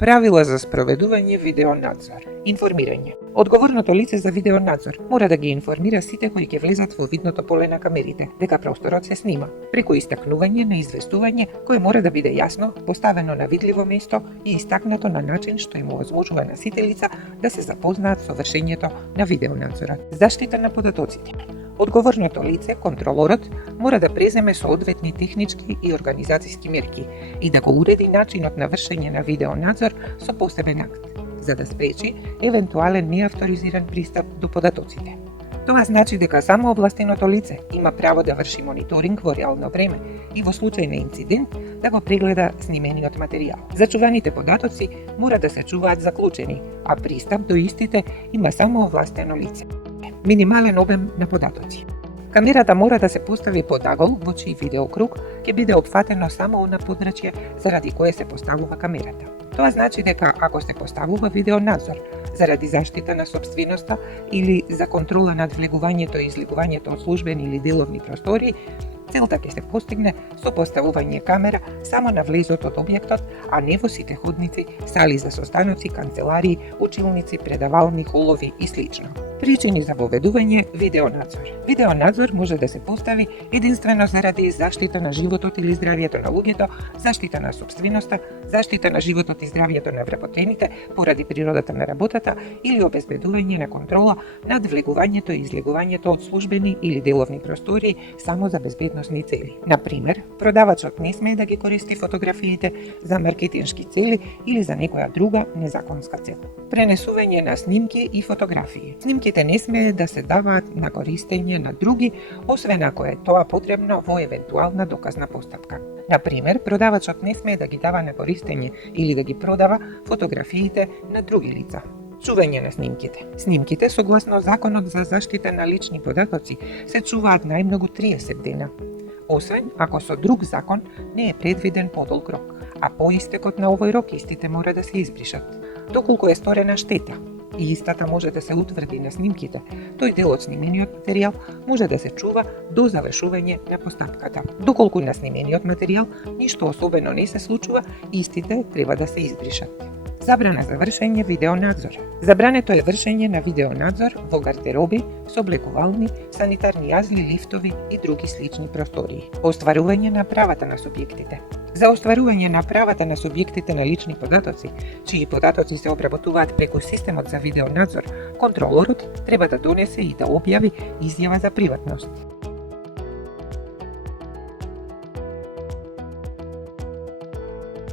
Правила за спроведување видеонадзор. Информирање. Одговорното лице за видеонадзор мора да ги информира сите кои ќе влезат во видното поле на камерите дека просторот се снима, преку истакнување на известување кое мора да биде јасно, поставено на видливо место и истакнато на начин што им овозможува на сите лица да се запознаат со вршењето на видеонадзорот. Заштита на податоците. Одговорното лице, контролорот, мора да преземе соодветни технички и организацијски мерки и да го уреди начинот на вршење на видеонадзор со посебен акт, за да спречи евентуален неавторизиран пристап до податоците. Тоа значи дека само овластеното лице има право да врши мониторинг во реално време и во случај на инцидент да го прегледа снимениот материјал. Зачуваните податоци мора да се чуваат заклучени, а пристап до истите има само овластено лице. Минимален обем на податоци. Камерата мора да се постави под агол во чиј видеокруг ќе биде опфатено само она подрачје заради кое се поставува камерата. Тоа значи дека ако се поставува видеонадзор заради заштита на сопственоста или за контрола над влегувањето и излегувањето од службени или деловни простории, целта ќе се постигне со поставување камера само на влезот од објектот, а не во сите ходници, сали за состаноци, канцеларии, училници, предавални, холови и слично. Причини за воведување видеонадзор. Видеонадзор може да се постави единствено заради заштита на животот или здравјето на луѓето, заштита на сопственоста, заштита на животот и здравјето на вработените поради природата на работата или обезбедување на контрола над влегувањето и излегувањето од службени или деловни простории само за безбедносни цели. Например, продавачот не смее да ги користи фотографиите за маркетиншки цели или за некоја друга незаконска цел. Пренесување на снимки и фотографии. Снимките не смее да се даваат на користење на други, освен ако е тоа потребно во евентуална доказна постапка. Например, продавачот не смее да ги дава на користење или да ги продава фотографиите на други лица. Чување на снимките. Снимките, согласно Законот за заштита на лични податоци, се чуваат најмногу 30 дена, освен ако со друг закон не е предвиден подолг рок, а по истекот на овој рок истите мора да се избришат. Доколку е сторена штета и истата може да се утврди на снимките, тој дел од снимениот материјал може да се чува до завршување на постапката. Доколку на снимениот материјал ништо особено не се случува, истите треба да се избришат. Забрана за вршење видеонадзор. Забрането е вршење на видеонадзор во гардероби, соблекувални, санитарни јазли, лифтови и други слични простории. Остварување на правата на субјектите. За остварување на правата на субјектите на лични податоци, чии податоци се обработуваат преку системот за видеонадзор, контролорот треба да донесе и да објави изјава за приватност.